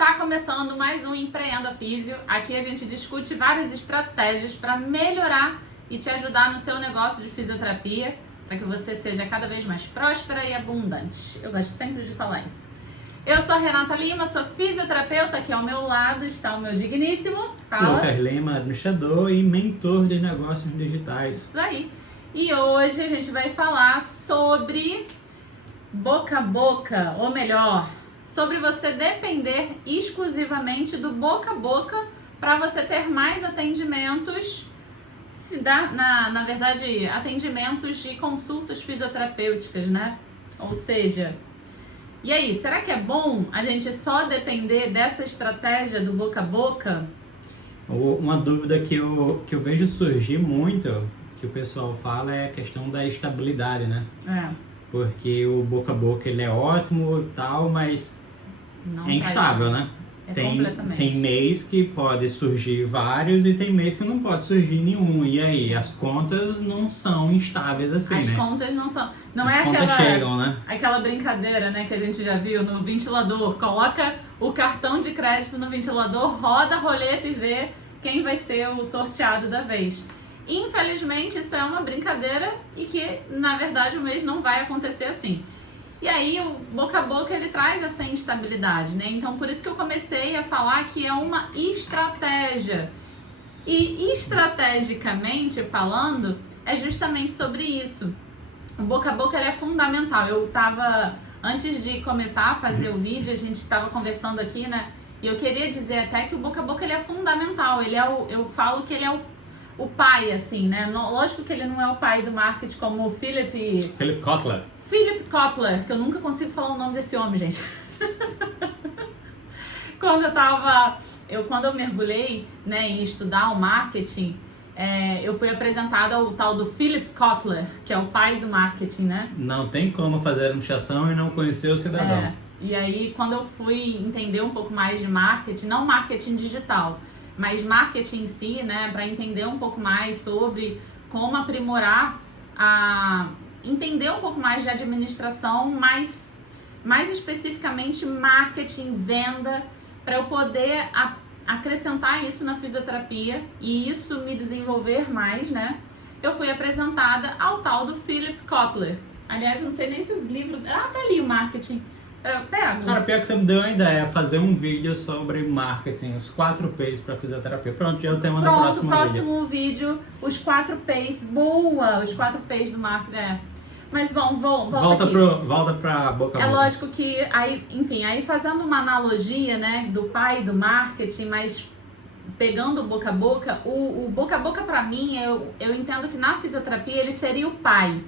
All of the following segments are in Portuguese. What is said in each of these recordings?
Tá começando mais um Empreenda Físio. Aqui a gente discute várias estratégias para melhorar e te ajudar no seu negócio de fisioterapia, para que você seja cada vez mais próspera e abundante. Eu gosto sempre de falar isso. Eu sou a Renata Lima, sou fisioterapeuta, aqui ao meu lado está o meu digníssimo, fala. Lucas Lima, administrador e mentor de negócios digitais. Isso aí. E hoje a gente vai falar sobre boca a boca, ou melhor, sobre você depender exclusivamente do boca a boca para você ter mais atendimentos, na verdade, atendimentos de consultas fisioterapêuticas, né? Ou seja, e aí, será que é bom a gente só depender dessa estratégia do boca a boca? Uma dúvida que eu vejo surgir muito, que o pessoal fala, é a questão da estabilidade, né? Porque o boca a boca ele é ótimo e tal, mas Não é instável, né? Completamente. Tem mês que pode surgir vários e tem mês que não pode surgir nenhum. E aí, as contas não são instáveis assim, As né? contas não são... Não As é contas chegam, né? aquela brincadeira, né, que a gente já viu no ventilador. Coloca o cartão de crédito no ventilador, roda a roleta e vê quem vai ser o sorteado da vez. Infelizmente, isso é uma brincadeira e que, na verdade, o mês não vai acontecer assim. E aí, o boca a boca, ele traz essa instabilidade, né? Então, por isso que eu comecei a falar que é uma estratégia. E, estrategicamente falando, é justamente sobre isso. O boca a boca, ele é fundamental. Antes de começar a fazer o vídeo, a gente estava conversando aqui, né? E eu queria dizer até que o boca a boca, ele é fundamental. Eu falo que ele é o pai, assim, né? Lógico que ele não é o pai do marketing como o Philip Kotler. Philip Kotler, que eu nunca consigo falar o nome desse homem, gente. Quando eu mergulhei, né, em estudar o marketing, eu fui apresentada ao tal do Philip Kotler, que é o pai do marketing, né? Não tem como fazer administração e não conhecer o cidadão. E aí, quando eu fui entender um pouco mais de marketing, não marketing digital, mas marketing em si, né, para entender um pouco mais sobre como aprimorar entender um pouco mais de administração, mais especificamente marketing, venda, para eu poder acrescentar isso na fisioterapia e isso me desenvolver mais, né? Eu fui apresentada ao tal do Philip Kotler. Aliás, eu não sei nem se o livro... tá ali o marketing. Eu pego. Cara, pior que você me deu uma ideia, fazer um vídeo sobre marketing, os 4 P's para fisioterapia. Pronto, já temos no próximo vídeo. Os 4 P's. Boa! Os 4 P's do marketing, Mas volta pra boca a boca. É lógico que, aí fazendo uma analogia, né, do pai do marketing, mas pegando o boca a boca pra mim, eu entendo que na fisioterapia ele seria o pai,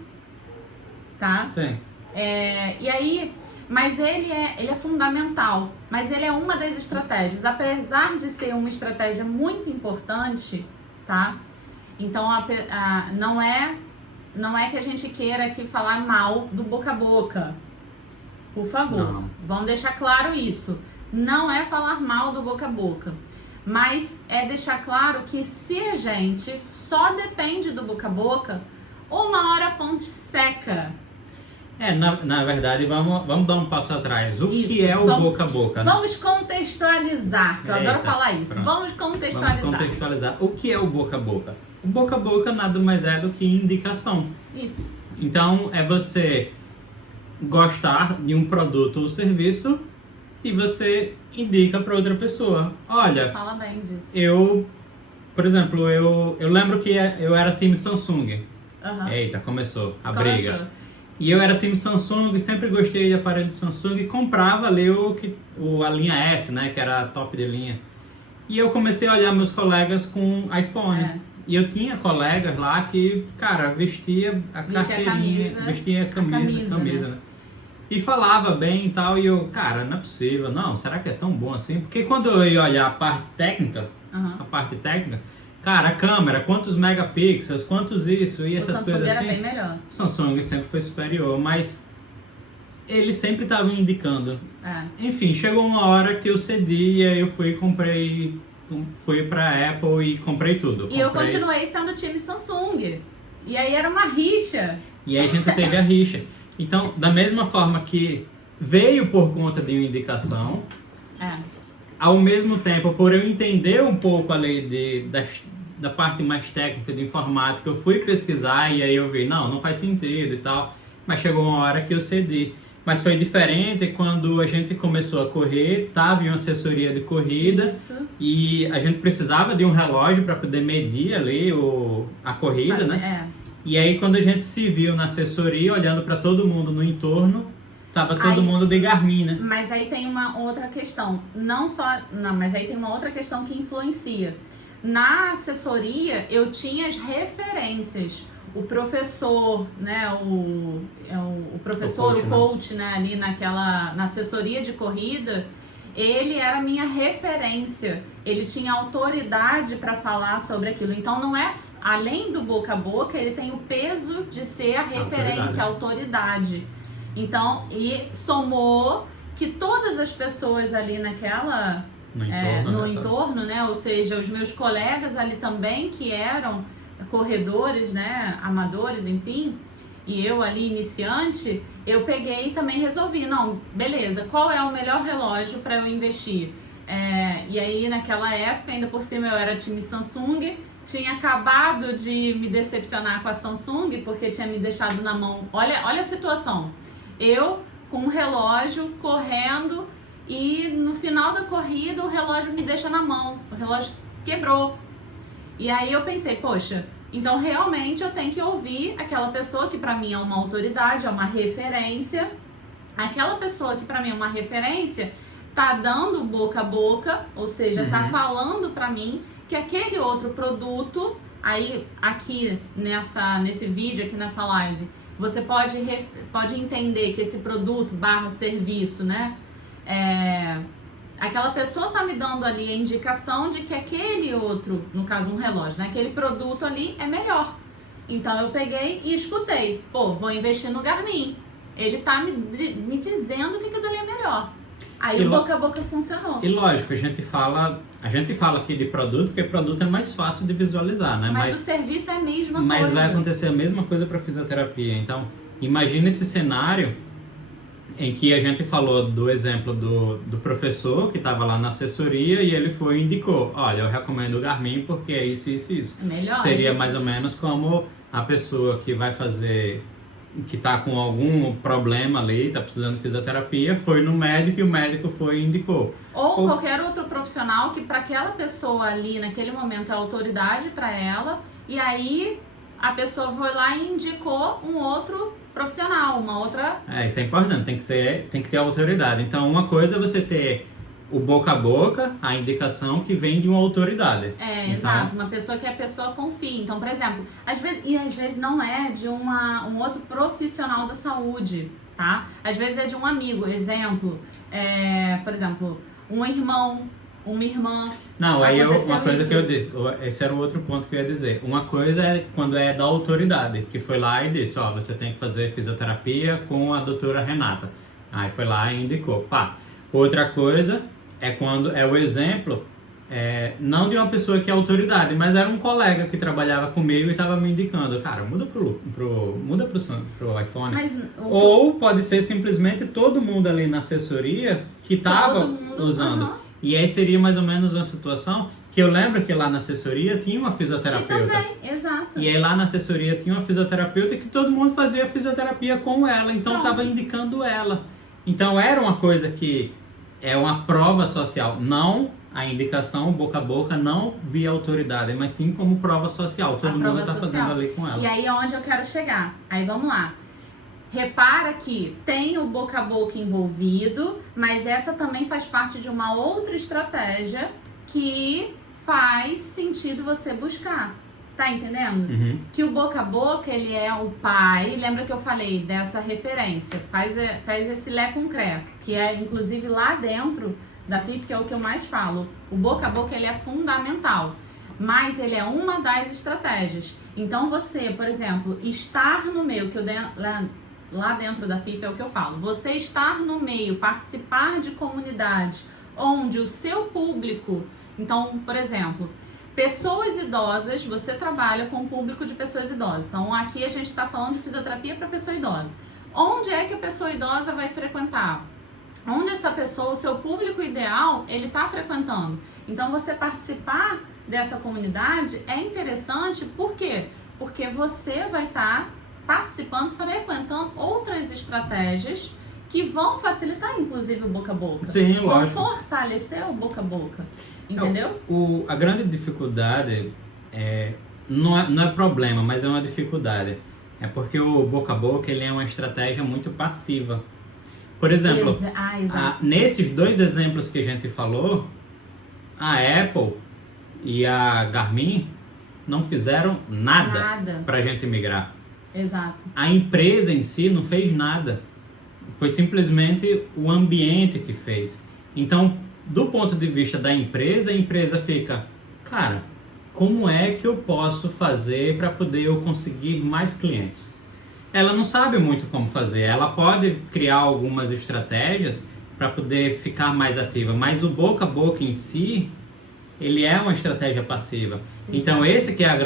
tá? Sim. E aí, mas ele é fundamental, mas ele é uma das estratégias, apesar de ser uma estratégia muito importante, tá? Então, não é que a gente queira aqui falar mal do boca a boca. Por favor, não. Vamos deixar claro isso. Não é falar mal do boca a boca. Mas é deixar claro que se a gente só depende do boca a boca, uma hora a fonte seca. Na verdade, vamos dar um passo atrás. Que é o boca a boca, né? Vamos contextualizar, que eu adoro falar isso. Pronto. Vamos contextualizar. O que é o boca a boca? O boca a boca nada mais é do que indicação. Isso. Então, é você gostar de um produto ou serviço e você indica para outra pessoa. Olha, você fala bem disso. Por exemplo, eu lembro que eu era time Samsung. Uhum. Eita, começou a briga. E eu era time Samsung, sempre gostei de aparelho de Samsung e comprava ali a linha S, né, que era a top de linha. E eu comecei a olhar meus colegas com iPhone. E eu tinha colegas lá que, cara, vestia a carteirinha, vestia a camisa, né? E falava bem e tal, e eu, cara, não é possível, não, será que é tão bom assim? Porque quando eu ia olhar a parte técnica, cara, a câmera, quantos megapixels, quantos isso e essas coisas assim. O Samsung era bem melhor. O Samsung sempre foi superior, mas eles sempre estavam indicando. Enfim, chegou uma hora que eu cedi e aí eu fui pra Apple e comprei tudo. E eu continuei sendo time Samsung. E aí era uma rixa. E aí a gente teve a rixa. Então, da mesma forma que veio por conta de uma indicação, ao mesmo tempo, por eu entender um pouco ali da parte mais técnica de informática, eu fui pesquisar e aí eu vi, não faz sentido e tal, mas chegou uma hora que eu cedi. Mas foi diferente quando a gente começou a correr, estava em uma assessoria de corrida. Isso. E a gente precisava de um relógio para poder medir ali a corrida, né? E aí quando a gente se viu na assessoria, olhando para todo mundo no entorno, tava todo mundo de Garmin, né? Mas aí tem uma outra questão, mas aí tem uma outra questão que influencia. Na assessoria, eu tinha as referências. O professor, né, o professor, o coach, né, ali na assessoria de corrida, ele era a minha referência. Ele tinha autoridade para falar sobre aquilo. Então, não é, além do boca a boca, ele tem o peso de ser a referência, a autoridade. Então, e somou que todas as pessoas ali no entorno, né, ou seja, os meus colegas ali também, que eram corredores, né, amadores, enfim, e eu ali iniciante, eu peguei e também resolvi, não, beleza, qual é o melhor relógio para eu investir? E aí naquela época, ainda por cima eu era time Samsung, tinha acabado de me decepcionar com a Samsung, porque tinha me deixado na mão, olha a situação, eu com um relógio correndo e no final da corrida o relógio me deixa na mão, o relógio quebrou. E aí eu pensei, poxa, então realmente eu tenho que ouvir aquela pessoa que pra mim é uma autoridade, é uma referência. Aquela pessoa que pra mim é uma referência tá dando boca a boca, ou seja, tá falando pra mim que aquele outro produto, aí aqui nesse vídeo, aqui nessa live, você pode entender que esse produto / serviço, né? Aquela pessoa tá me dando ali a indicação de que aquele outro, no caso um relógio, né? Aquele produto ali é melhor. Então eu peguei e escutei. Pô, vou investir no Garmin. Ele tá me dizendo que aquilo ali é melhor. Aí o boca a boca funcionou. E lógico, a gente fala aqui de produto, porque produto é mais fácil de visualizar, né? Mas o serviço é a mesma coisa. Mas vai acontecer a mesma coisa para fisioterapia. Então, imagine esse cenário em que a gente falou do exemplo do professor que estava lá na assessoria e ele foi e indicou, olha, eu recomendo o Garmin porque é isso, isso, isso. É melhor. Seria mais ou menos como a pessoa que vai fazer, que está com algum problema ali, está precisando de fisioterapia, foi no médico e o médico foi e indicou. Ou qualquer outro profissional que para aquela pessoa ali, naquele momento, é autoridade para ela, e aí a pessoa foi lá e indicou um outro profissional, uma outra... Isso é importante, tem que ter autoridade. Então, uma coisa é você ter o boca a boca, a indicação que vem de uma autoridade. Então, exato, uma pessoa que a pessoa confia. Então, por exemplo, às vezes não é de um outro profissional da saúde, tá? Às vezes é de um amigo, exemplo, por exemplo, um irmão, uma irmã. Não, aí uma coisa que eu disse, esse era o outro ponto que eu ia dizer. Uma coisa é quando é da autoridade, que foi lá e disse, você tem que fazer fisioterapia com a doutora Renata. Aí foi lá e indicou, pá. Outra coisa é quando é o exemplo, não de uma pessoa que é autoridade, mas era um colega que trabalhava comigo e estava me indicando, cara, muda pro iPhone. Ou pode ser simplesmente todo mundo ali na assessoria que estava usando. E aí seria mais ou menos uma situação que eu lembro que lá na assessoria tinha uma fisioterapeuta. Também, exato. E aí lá na assessoria tinha uma fisioterapeuta que todo mundo fazia fisioterapia com ela, então estava indicando ela. Então era uma coisa que é uma prova social, não a indicação boca a boca, não via autoridade, mas sim como prova social. Todo mundo está fazendo ali com ela. E aí é onde eu quero chegar. Aí vamos lá. Repara que tem o boca a boca envolvido, mas essa também faz parte de uma outra estratégia que faz sentido você buscar. Tá entendendo? Que o boca a boca, ele é o pai. Lembra que eu falei dessa referência? Faz esse lé com cré, que é inclusive lá dentro da FIP, que é o que eu mais falo. O boca a boca, ele é fundamental, mas ele é uma das estratégias. Então você, por exemplo, estar no meio, que eu lá dentro da FIP é o que eu falo. Você estar no meio, participar de comunidades onde o seu público... Então, por exemplo, pessoas idosas, você trabalha com o público de pessoas idosas. Então, aqui a gente está falando de fisioterapia para pessoa idosa. Onde é que a pessoa idosa vai frequentar? onde essa pessoa, o seu público ideal, ele está frequentando. Então, você participar dessa comunidade é interessante, por quê? Porque você vai estar participando, frequentando outras estratégias que vão facilitar, inclusive, o boca a boca. Sim, vão lógico. fortalecer o boca a boca, entendeu? A grande dificuldade não é problema, mas é uma dificuldade. É porque o boca a boca ele é uma estratégia muito passiva. Por exemplo, nesses 2 exemplos que a gente falou, a Apple e a Garmin não fizeram nada para a gente migrar. Exato. A empresa em si não fez nada. Foi simplesmente o ambiente que fez. Então, do ponto de vista da empresa, a empresa fica, cara, como é que eu posso fazer para poder eu conseguir mais clientes? Ela não sabe muito como fazer. Ela pode criar algumas estratégias para poder ficar mais ativa, mas o boca a boca em si, ele é uma estratégia passiva. Exato. Então, esse que é a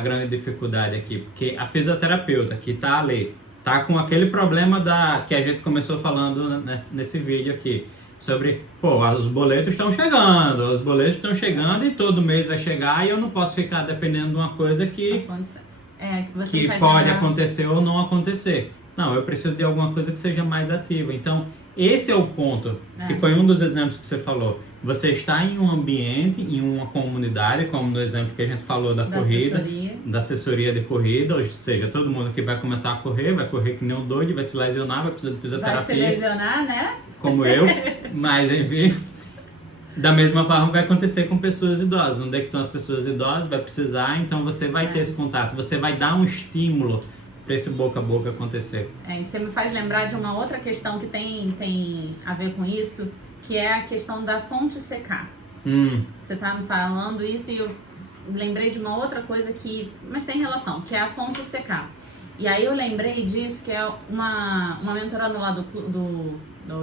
grande dificuldade aqui, porque a fisioterapeuta que está ali, tá com aquele problema que a gente começou falando nesse vídeo aqui, sobre, os boletos estão chegando e todo mês vai chegar e eu não posso ficar dependendo de uma coisa que pode acontecer ou não acontecer. Não, eu preciso de alguma coisa que seja mais ativa. Então, esse é o ponto, que foi um dos exemplos que você falou. Você está em um ambiente, em uma comunidade, como no exemplo que a gente falou da corrida, da assessoria de corrida, ou seja, todo mundo que vai começar a correr, vai correr que nem um doido, vai se lesionar, vai precisar de fisioterapia. Vai se lesionar, né? Como eu, mas enfim, da mesma forma vai acontecer com pessoas idosas. Onde é que estão as pessoas idosas? Vai precisar, então você vai ter esse contato, você vai dar um estímulo para esse boca a boca acontecer. E você me faz lembrar de uma outra questão que tem a ver com isso, que é a questão da fonte secar. Você tá me falando isso e eu lembrei de uma outra coisa mas tem relação, que é a fonte secar. E aí eu lembrei disso, que é uma mentoranda lá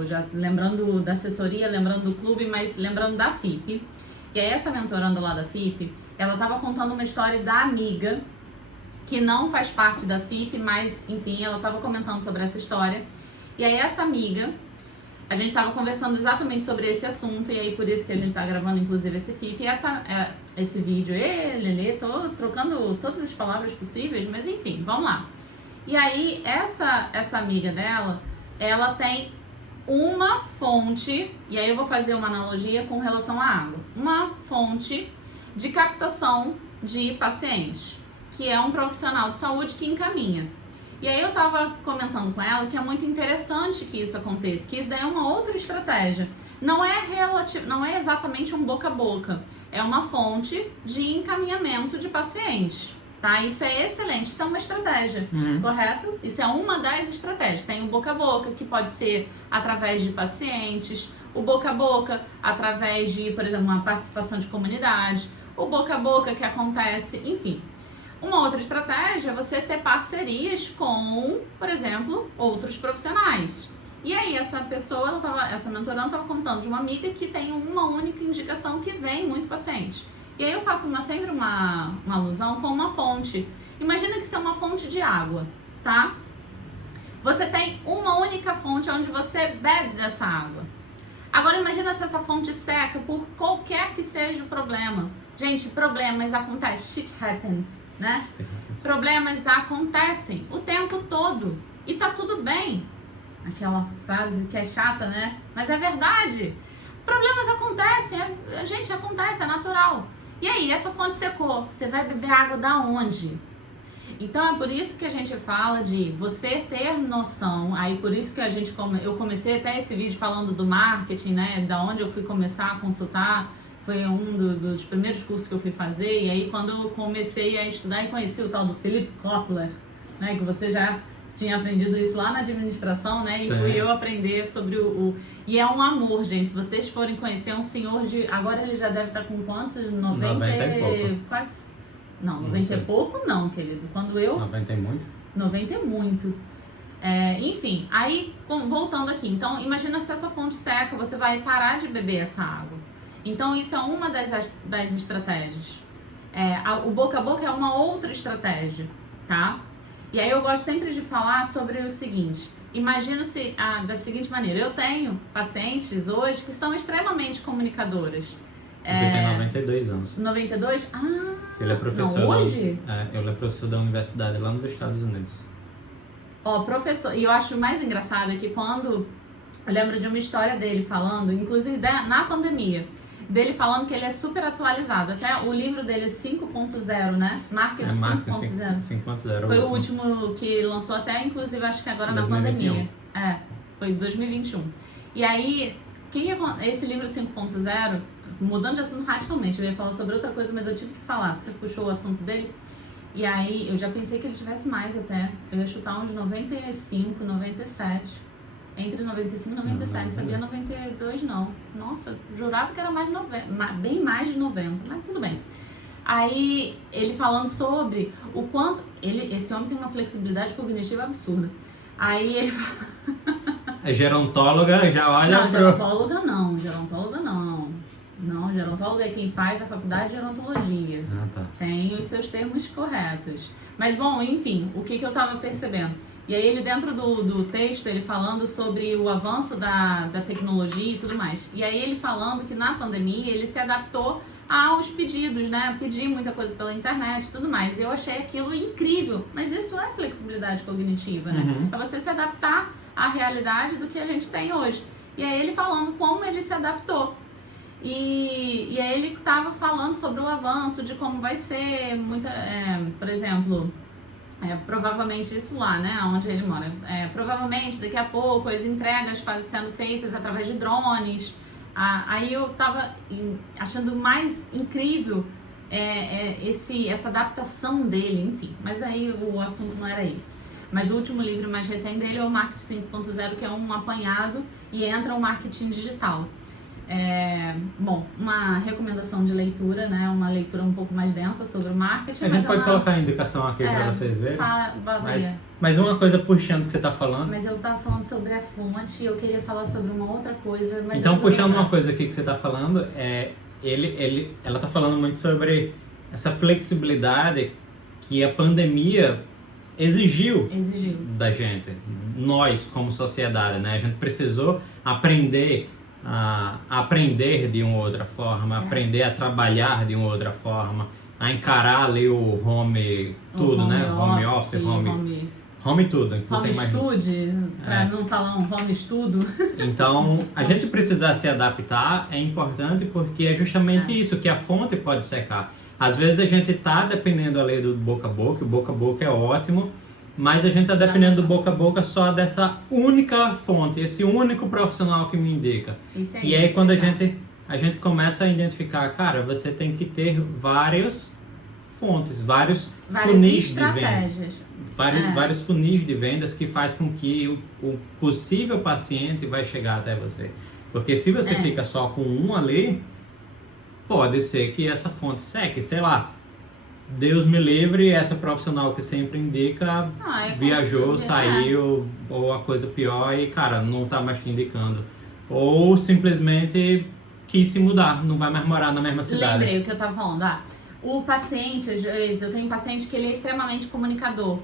já lembrando da assessoria, lembrando do clube, mas lembrando da FIP. E aí essa mentoranda lá da FIP, ela estava contando uma história da amiga, que não faz parte da FIP, mas enfim, ela estava comentando sobre essa história. E aí essa amiga, a gente estava conversando exatamente sobre esse assunto, e aí por isso que a gente está gravando inclusive esse FIP, e esse vídeo. Lelê, tô trocando todas as palavras possíveis, mas enfim, vamos lá. E aí essa amiga dela, ela tem uma fonte, e aí eu vou fazer uma analogia com relação à água, uma fonte de captação de pacientes, que é um profissional de saúde que encaminha. E aí eu tava comentando com ela que é muito interessante que isso aconteça, que isso daí é uma outra estratégia. Não é exatamente um boca a boca, é uma fonte de encaminhamento de pacientes, tá? Isso é excelente, isso é uma estratégia, correto? Isso é uma das estratégias. Tem o boca a boca, que pode ser através de pacientes, o boca a boca através de, por exemplo, uma participação de comunidade, o boca a boca que acontece, enfim. Uma outra estratégia é você ter parcerias com, por exemplo, outros profissionais. E aí essa mentoranda estava contando de uma amiga que tem uma única indicação que vem muito paciente. E aí eu faço sempre uma alusão com uma fonte. Imagina que isso é uma fonte de água, tá? Você tem uma única fonte onde você bebe dessa água. Agora imagina se essa fonte seca por qualquer que seja o problema. Gente, problemas acontecem, shit happens, né? Problemas acontecem o tempo todo e tá tudo bem. Aquela frase que é chata, né? Mas é verdade. Problemas acontecem, gente, acontece, é natural. E aí, essa fonte secou, você vai beber água da onde? Então é por isso que a gente fala de você ter noção, aí por isso que eu comecei até esse vídeo falando do marketing, né, da onde eu fui começar a consultar, foi um dos primeiros cursos que eu fui fazer, e aí quando eu comecei a estudar e conheci o tal do Philip Kotler, né, que você já tinha aprendido isso lá na administração, né, e fui eu aprender sobre e é um amor, gente, se vocês forem conhecer, é um senhor agora ele já deve estar com quantos? 90 e pouco. Quase... Não, 90 e pouco não, querido. 90 é muito? 90 é muito. Enfim, aí voltando aqui. Então, imagina se essa fonte seca, você vai parar de beber essa água. Então, isso é uma das estratégias. O boca a boca é uma outra estratégia, tá? E aí eu gosto sempre de falar sobre o seguinte. imagino se da seguinte maneira, eu tenho pacientes hoje que são extremamente comunicadoras. Ele tem 92 anos. 92? Ah, ele é professor. não, hoje? Ele é professor da universidade lá nos Estados Unidos. Ó, professor, e eu acho mais engraçado que quando eu lembro de uma história dele falando, inclusive na pandemia, dele falando que ele é super atualizado. Até o livro dele é 5.0, né? Marketing 5.0. 5.0. Foi o último que lançou até, inclusive, acho que agora 2021. Na pandemia. Foi 2021. E aí, esse livro 5.0, mudando de assunto radicalmente, eu ia falar sobre outra coisa, mas eu tive que falar, porque você puxou o assunto dele. E aí, eu já pensei que ele tivesse mais até. Eu ia chutar uns 95, 97. Entre 95 e 97, não sabia 92 não. Nossa, jurava que era mais de 90, bem mais de 90, mas tudo bem. Aí, ele falando sobre o quanto... esse homem tem uma flexibilidade cognitiva absurda. Aí ele É gerontóloga, já olha não, gerontóloga não. Não, gerontóloga é quem faz a faculdade de gerontologia. Ah, tá. Tem os seus termos corretos. Mas, bom, enfim, o que eu tava percebendo? E aí ele, dentro do texto, ele falando sobre o avanço da tecnologia e tudo mais. E aí ele falando que na pandemia ele se adaptou aos pedidos, né? Pedir muita coisa pela internet e tudo mais. E eu achei aquilo incrível. Mas isso é flexibilidade cognitiva, né? Uhum. É você se adaptar à realidade do que a gente tem hoje. E aí ele falando como ele se adaptou. E aí ele estava falando sobre o avanço, de como vai ser, por exemplo, provavelmente isso lá, né, onde ele mora. Provavelmente daqui a pouco as entregas sendo feitas através de drones. Aí eu estava achando mais incrível essa adaptação dele, enfim. Mas aí o assunto não era esse. Mas o último livro mais recente dele é o Marketing 5.0, que é um apanhado e entra o marketing digital. Bom, uma recomendação de leitura, né? Uma leitura um pouco mais densa sobre o marketing. A gente pode colocar a indicação aqui para vocês verem. Mas uma coisa puxando o que você está falando. Mas eu estava falando sobre a fonte e eu queria falar sobre uma outra coisa. Mas então, puxando uma coisa aqui que você está falando, ela está falando muito sobre essa flexibilidade que a pandemia exigiu da gente. Nós, como sociedade, né? A gente precisou aprender a aprender de uma outra forma, aprender a trabalhar de uma outra forma, a encarar ali o home tudo, né? Home office, home tudo. Home study, para não falar um home estudo. Então, a gente precisar se adaptar é importante porque é justamente isso, que a fonte pode secar. Às vezes a gente está dependendo ali do boca a boca, o boca a boca é ótimo, mas a gente está dependendo do boca a boca só dessa única fonte, esse único profissional que me indica. E aí quando a gente começa a identificar, cara, você tem que ter várias fontes, vários funis de vendas. Vários funis de vendas que faz com que o possível paciente vai chegar até você. Porque se você fica só com um ali, pode ser que essa fonte seque, sei lá. Deus me livre, essa profissional que sempre indica viajou, saiu, ou a coisa pior e, cara, não tá mais te indicando. Ou simplesmente quis se mudar, não vai mais morar na mesma cidade. Lembrei o que eu tava falando. O paciente, às vezes, eu tenho um paciente que ele é extremamente comunicador.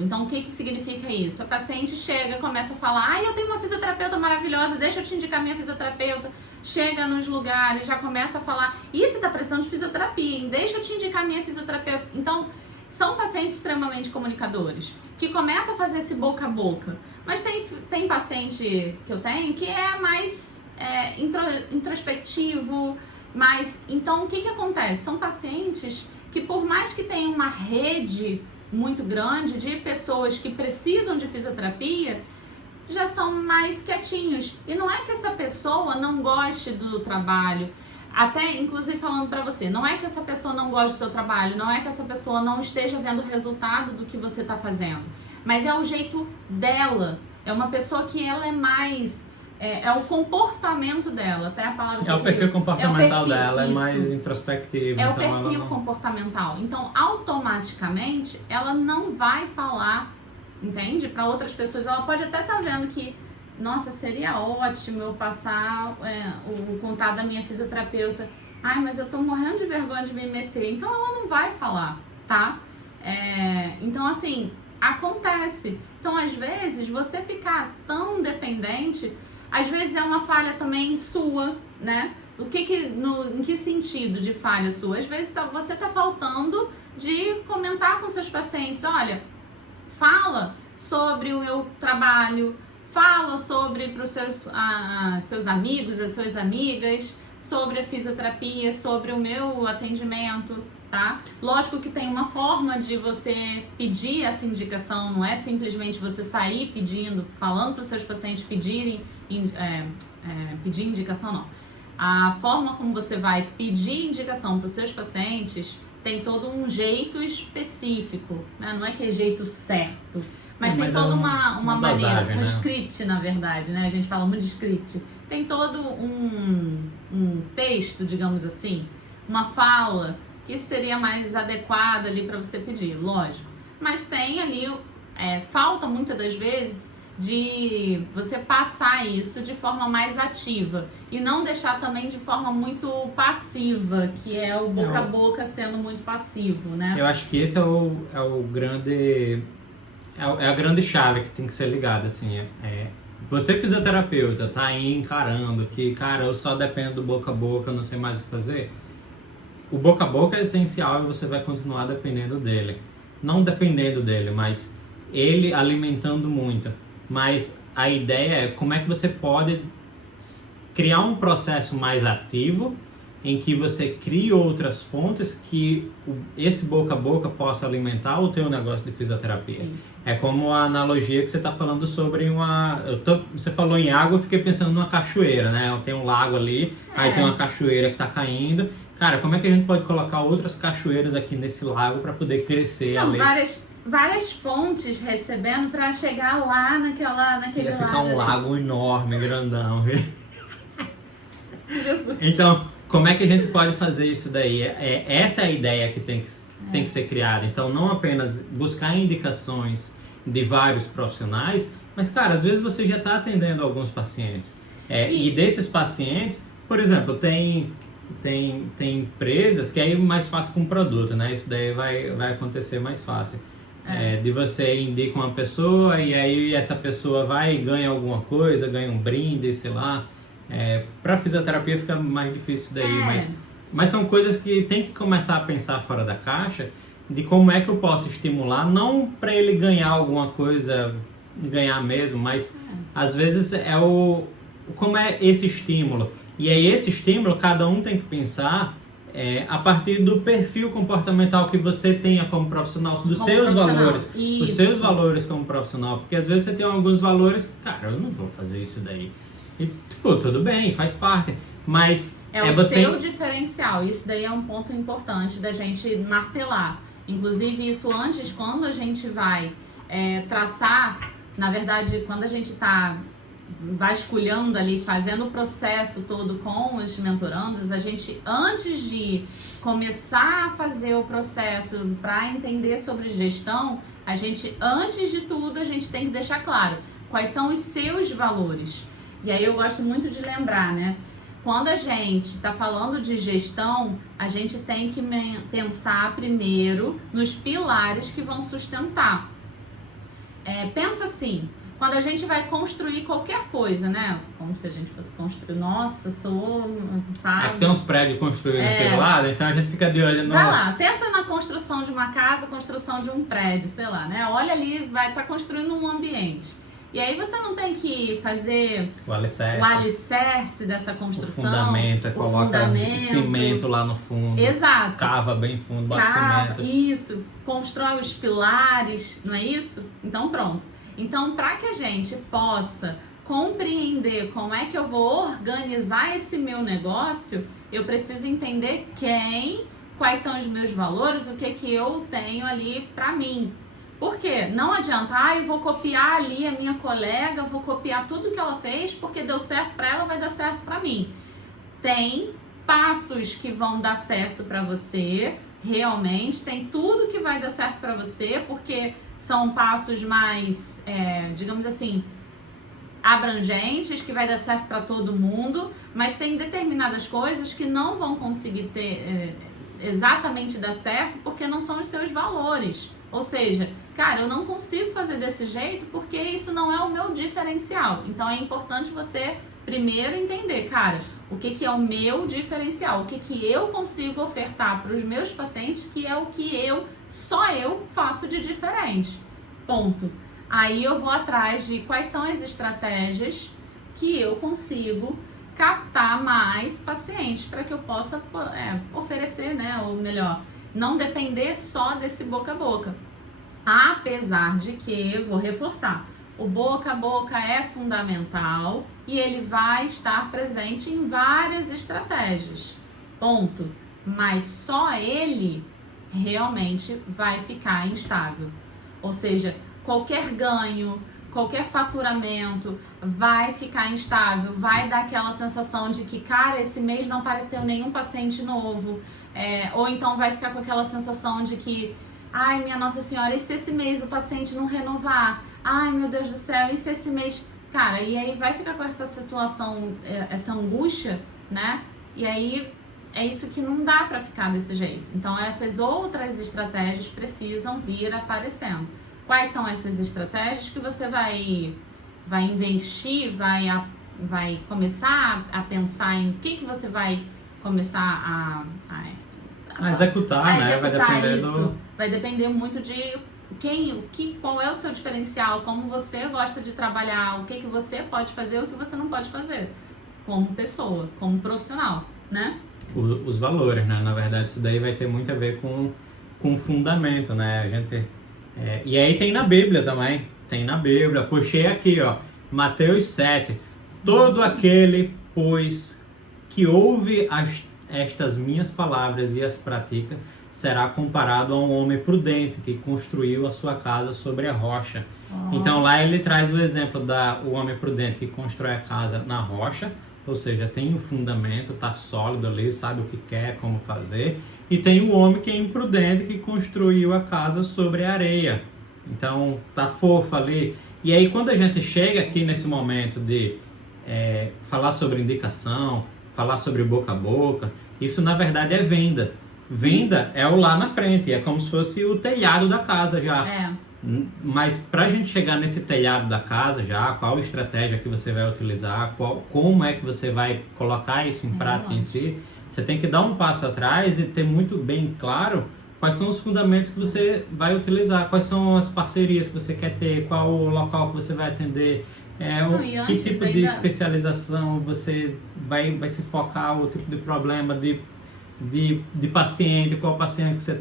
Então, o que significa isso? O paciente chega, começa a falar, eu tenho uma fisioterapeuta maravilhosa, deixa eu te indicar minha fisioterapeuta. Chega nos lugares, já começa a falar, você tá precisando de fisioterapia, hein? Deixa eu te indicar minha fisioterapeuta. Então, são pacientes extremamente comunicadores, que começam a fazer esse boca a boca. Mas tem paciente que eu tenho que é mais introspectivo, mas então o que acontece? São pacientes que, por mais que tenham uma rede muito grande de pessoas que precisam de fisioterapia, já são mais quietinhos. E não é que essa pessoa não goste do trabalho, até inclusive falando pra você, não é que essa pessoa não goste do seu trabalho, não é que essa pessoa não esteja vendo o resultado do que você tá fazendo, mas é o jeito dela. É uma pessoa que ela é mais... É o comportamento dela, até a palavra... o perfil comportamental dela, isso. É mais introspectivo. É o perfil comportamental. Então, automaticamente, ela não vai falar, entende? Para outras pessoas. Ela pode até estar vendo que, nossa, seria ótimo eu passar o contato da minha fisioterapeuta. Mas eu tô morrendo de vergonha de me meter. Então, ela não vai falar, tá? Então, assim, acontece. Então, às vezes, você ficar tão dependente, às vezes é uma falha também sua, né? Em que sentido de falha sua? Às vezes você está faltando de comentar com seus pacientes, olha, fala sobre o meu trabalho, fala sobre para os seus amigos, as suas amigas, sobre a fisioterapia, sobre o meu atendimento, tá? Lógico que tem uma forma de você pedir essa indicação, não é simplesmente você sair pedindo, falando para os seus pacientes pedir indicação, não. A forma como você vai pedir indicação para os seus pacientes tem todo um jeito específico, né? Não é que é jeito certo, mas tem toda uma maneira, dosagem, um né? Script, na verdade, né? A gente fala muito de script. Tem todo um texto, digamos assim, uma fala que seria mais adequada ali para você pedir, lógico. Mas tem ali, falta muitas das vezes de você passar isso de forma mais ativa e não deixar também de forma muito passiva, que é o boca a boca sendo muito passivo, né? Eu acho que esse é o grande... É a grande chave que tem que ser ligada, assim. Você fisioterapeuta tá aí encarando que, cara, eu só dependo do boca a boca, eu não sei mais o que fazer. O boca a boca é essencial e você vai continuar dependendo dele. Não dependendo dele, mas ele alimentando muito. Mas a ideia é como é que você pode criar um processo mais ativo em que você crie outras fontes que esse boca a boca possa alimentar o teu negócio de fisioterapia. Isso. É como a analogia que você está falando sobre você falou em água, eu fiquei pensando numa cachoeira, né? Tem um lago ali, aí tem uma cachoeira que está caindo. Cara, como é que a gente pode colocar outras cachoeiras aqui nesse lago para poder crescer ali? Várias fontes recebendo para chegar lá naquele lago. Ia ficar um lago enorme, grandão. Então, como é que a gente pode fazer isso daí? Essa é a ideia que tem que ser criada. Então, não apenas buscar indicações de vários profissionais, mas, cara, às vezes você já está atendendo alguns pacientes. E desses pacientes, por exemplo, tem empresas que aí é mais fácil com produto, né? Isso daí vai acontecer mais fácil. De você indica uma pessoa e aí essa pessoa vai e ganha alguma coisa, ganha um brinde, sei lá. Para fisioterapia fica mais difícil daí, mas são coisas que tem que começar a pensar fora da caixa de como é que eu posso estimular, não para ele ganhar alguma coisa, ganhar mesmo, mas às vezes como é esse estímulo. E aí esse estímulo cada um tem que pensar a partir do perfil comportamental que você tenha como profissional, dos seus valores, os seus valores como profissional, porque às vezes você tem alguns valores que, cara, eu não vou fazer isso daí. E, tudo bem, faz parte, mas seu diferencial. Isso daí é um ponto importante da gente martelar. Inclusive, isso antes, quando a gente vai traçar, na verdade, quando a gente está vasculhando ali, fazendo o processo todo com os mentorandos, a gente, antes de começar a fazer o processo para entender sobre gestão, antes de tudo, a gente tem que deixar claro quais são os seus valores. E aí eu gosto muito de lembrar, né? Quando a gente está falando de gestão, a gente tem que pensar primeiro nos pilares que vão sustentar. Pensa assim, quando a gente vai construir qualquer coisa, né? Como se a gente fosse construir, Aqui tem uns prédios construídos naquele lado, então a gente fica de olho no... Vai lá, pensa na construção de uma casa, construção de um prédio, sei lá, né? Olha ali, vai estar construindo um ambiente. E aí você não tem que fazer o alicerce dessa construção. O fundamento, coloca cimento lá no fundo. Exato. Cava bem fundo, bota cimento. Isso, constrói os pilares, não é isso? Então pronto. Então, para que a gente possa compreender como é que eu vou organizar esse meu negócio, eu preciso entender quais são os meus valores, o que eu tenho ali para mim. Por quê? Não adianta, eu vou copiar ali a minha colega, vou copiar tudo que ela fez, porque deu certo para ela, vai dar certo para mim. Tem passos que vão dar certo para você, realmente, tem tudo que vai dar certo para você, porque são passos mais, digamos assim, abrangentes, que vai dar certo para todo mundo, mas tem determinadas coisas que não vão conseguir exatamente dar certo, porque não são os seus valores. Ou seja, cara, eu não consigo fazer desse jeito porque isso não é o meu diferencial. Então é importante você primeiro entender, cara, o que é o meu diferencial, o que eu consigo ofertar para os meus pacientes, que é o que só eu faço de diferente. Ponto. Aí eu vou atrás de quais são as estratégias que eu consigo captar mais pacientes para que eu possa oferecer, né, ou melhor, não depender só desse boca a boca. Apesar de que, vou reforçar, o boca a boca é fundamental e ele vai estar presente em várias estratégias, ponto. Mas só ele realmente vai ficar instável. Ou seja, qualquer ganho, qualquer faturamento vai ficar instável, vai dar aquela sensação de que, cara, esse mês não apareceu nenhum paciente novo, ou então vai ficar com aquela sensação de que, ai, minha Nossa Senhora, e se esse mês o paciente não renovar? Ai, meu Deus do céu, e se esse mês... Cara, e aí vai ficar com essa situação, essa angústia, né? E aí é isso que não dá pra ficar desse jeito. Então essas outras estratégias precisam vir aparecendo. Quais são essas estratégias que você vai investir, vai começar a pensar em que você vai começar a executar, né? Vai depender isso. Vai depender muito de qual é o seu diferencial, como você gosta de trabalhar, o que você pode fazer, o que você não pode fazer, como pessoa, como profissional, né? Os valores, né? Na verdade, isso daí vai ter muito a ver com o fundamento, né? A gente... e aí tem na Bíblia também, puxei aqui, ó, Mateus 7, todo aquele, pois, que ouve estas minhas palavras e as pratica, será comparado a um homem prudente que construiu a sua casa sobre a rocha. Então lá ele traz o exemplo o homem prudente que constrói a casa na rocha, ou seja, tem o fundamento, tá sólido ali, sabe o que quer, como fazer, e tem o homem que é imprudente que construiu a casa sobre a areia. Então tá fofo ali. E aí quando a gente chega aqui nesse momento de falar sobre indicação, falar sobre boca a boca, isso na verdade é venda. Venda é o lá na frente, é como se fosse o telhado da casa já. Mas pra gente chegar nesse telhado da casa já, qual estratégia que você vai utilizar, como é que você vai colocar isso em prática em si, você tem que dar um passo atrás e ter muito bem claro quais são os fundamentos que você vai utilizar, quais são as parcerias que você quer ter, qual o local que você vai atender, que tipo de especialização você vai se focar, o tipo de problema de paciente, qual paciente que você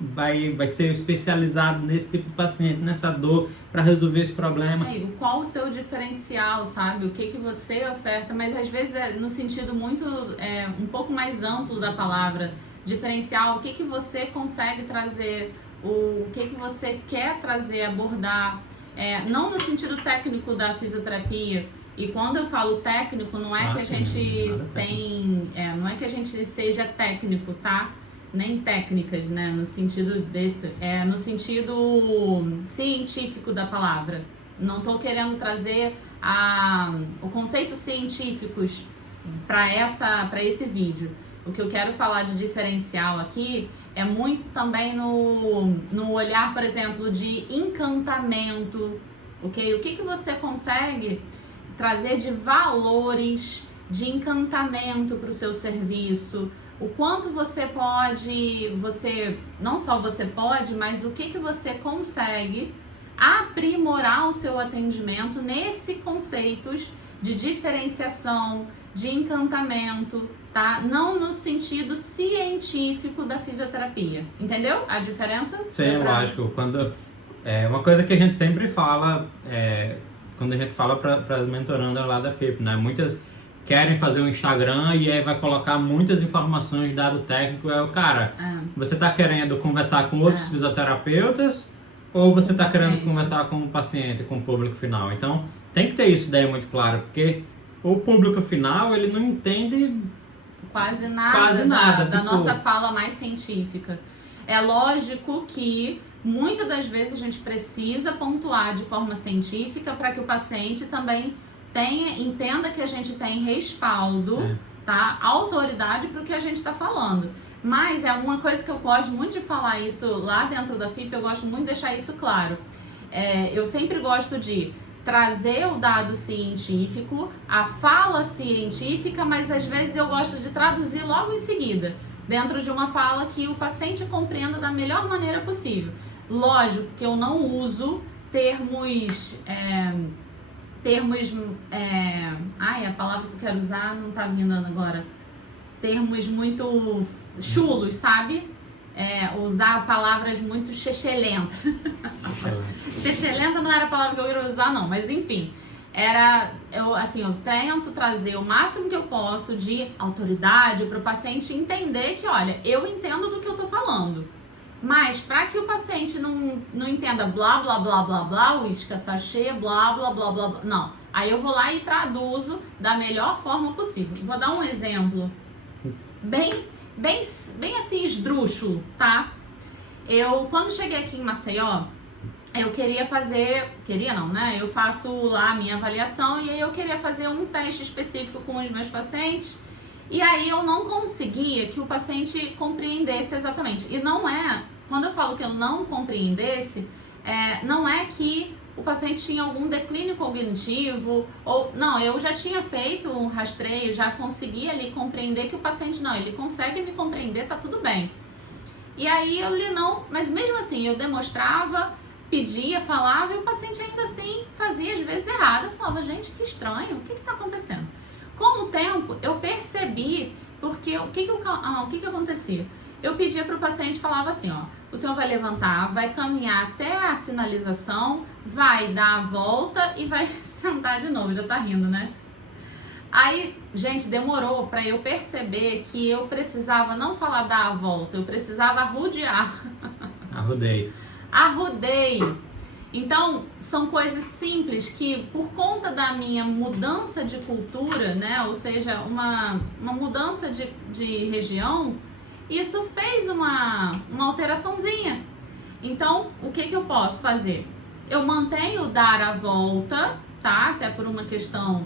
vai ser especializado nesse tipo de paciente, nessa dor, para resolver esse problema. Qual o seu diferencial, sabe? O que você oferta, mas às vezes é no sentido muito, um pouco mais amplo da palavra. Diferencial, o que você consegue trazer, o que você quer trazer, abordar, não no sentido técnico da fisioterapia. E quando eu falo técnico, não é que a gente não é que a gente seja técnico, tá? Nem técnicas, né? No sentido no sentido científico da palavra. Não tô querendo trazer o conceito científicos para esse vídeo. O que eu quero falar de diferencial aqui é muito também no olhar, por exemplo, de encantamento, ok? O que você consegue trazer de valores, de encantamento para o seu serviço, o quanto não só você pode, mas o que você consegue aprimorar o seu atendimento nesses conceitos de diferenciação, de encantamento, tá? Não no sentido científico da fisioterapia, entendeu a diferença? Sim, lógico. Uma coisa que a gente sempre fala, quando a gente fala para as mentorandas lá da FIP, né? Muitas querem fazer um Instagram e aí vai colocar muitas informações de dado técnico. Você está querendo conversar com outros fisioterapeutas ou você está querendo conversar com o paciente, com o público final? Então, tem que ter isso daí muito claro, porque o público final, ele não entende quase nada da nossa fala mais científica. É lógico que muitas das vezes a gente precisa pontuar de forma científica para que o paciente também entenda que a gente tem respaldo, tá? Autoridade para o que a gente está falando. Mas é uma coisa que eu gosto muito de falar isso lá dentro da FIP, eu gosto muito de deixar isso claro. Eu sempre gosto de trazer o dado científico, a fala científica, mas às vezes eu gosto de traduzir logo em seguida, dentro de uma fala que o paciente compreenda da melhor maneira possível. Lógico que eu não uso termos... a palavra que eu quero usar não tá vindo agora. Termos muito chulos, sabe? Usar palavras muito chechelenta. Chechelenta não era a palavra que eu ia usar, não, mas enfim. Eu tento trazer o máximo que eu posso de autoridade para o paciente entender que, olha, eu entendo do que eu tô falando. Mas para que o paciente não entenda blá, blá, blá, blá, blá, uísque, sachê, blá, blá, blá, blá, blá, não. Aí eu vou lá e traduzo da melhor forma possível. Vou dar um exemplo bem assim, esdrúxulo, tá? Quando cheguei aqui em Maceió, eu eu faço lá a minha avaliação e aí eu queria fazer um teste específico com os meus pacientes e aí eu não conseguia que o paciente compreendesse exatamente. E quando eu falo que eu não compreendesse, não é que o paciente tinha algum declínio cognitivo, não, eu já tinha feito um rastreio, já conseguia ali compreender que o paciente ele consegue me compreender, tá tudo bem. E aí mas mesmo assim eu demonstrava, pedia, falava e o paciente ainda assim fazia às vezes errado. Eu falava, gente, que estranho, o que tá acontecendo? Com o tempo eu percebi, porque o que acontecia? Eu pedia para o paciente, falava assim, o senhor vai levantar, vai caminhar até a sinalização, vai dar a volta e vai sentar de novo. Já tá rindo, né? Aí, gente, demorou para eu perceber que eu precisava não falar dar a volta, eu precisava arrodear. Arrudei. Então, são coisas simples que, por conta da minha mudança de cultura, né? Ou seja, uma mudança de região, isso fez uma alteraçãozinha. Então, o que eu posso fazer? Eu mantenho dar a volta, tá? Até por uma questão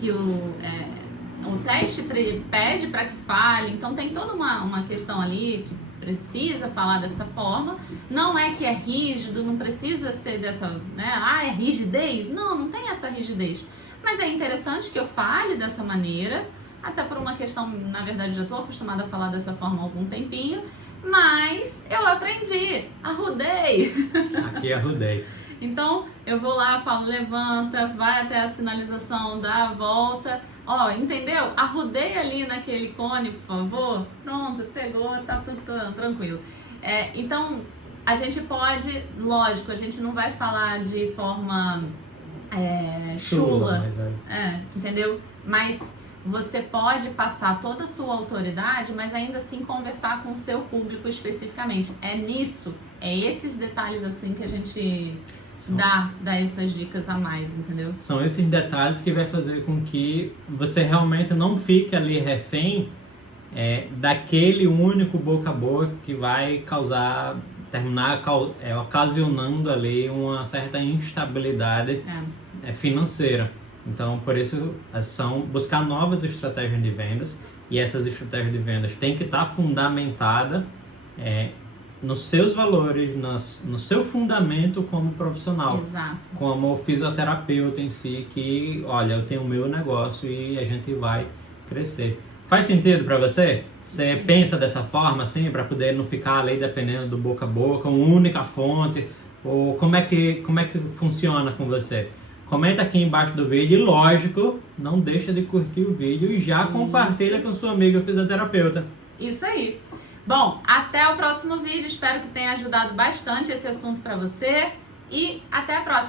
que o teste pede para que fale. Então, tem toda uma questão ali que precisa falar dessa forma. Não é que é rígido, não precisa ser dessa, né? É rigidez? Não tem essa rigidez. Mas é interessante que eu fale dessa maneira, até por uma questão, na verdade, já estou acostumada a falar dessa forma há algum tempinho, mas eu aprendi, arrudei. Aqui arrudei. Então, eu vou lá, falo, levanta, vai até a sinalização, dá a volta. Entendeu? Arrudei ali naquele cone, por favor. Pronto, pegou, tá tudo tranquilo. Então, a gente pode, lógico, a gente não vai falar de forma chula, entendeu? Mas você pode passar toda a sua autoridade, mas ainda assim conversar com o seu público especificamente. É esses detalhes assim que a gente dá essas dicas a mais, entendeu? São esses detalhes que vai fazer com que você realmente não fique ali refém daquele único boca a boca que vai terminar ocasionando ali uma certa instabilidade financeira. Então, por isso, são buscar novas estratégias de vendas, e essas estratégias de vendas têm que estar fundamentadas nos seus valores, no seu fundamento como profissional. Exato. Como fisioterapeuta em si, que, olha, eu tenho o meu negócio e a gente vai crescer. Faz sentido para você? Você pensa dessa forma, assim, para poder não ficar ali dependendo do boca a boca, uma única fonte? Ou como é que funciona com você? Comenta aqui embaixo do vídeo e, lógico, não deixa de curtir o vídeo e já compartilha com sua amiga fisioterapeuta. Isso aí. Bom, até o próximo vídeo. Espero que tenha ajudado bastante esse assunto para você e até a próxima.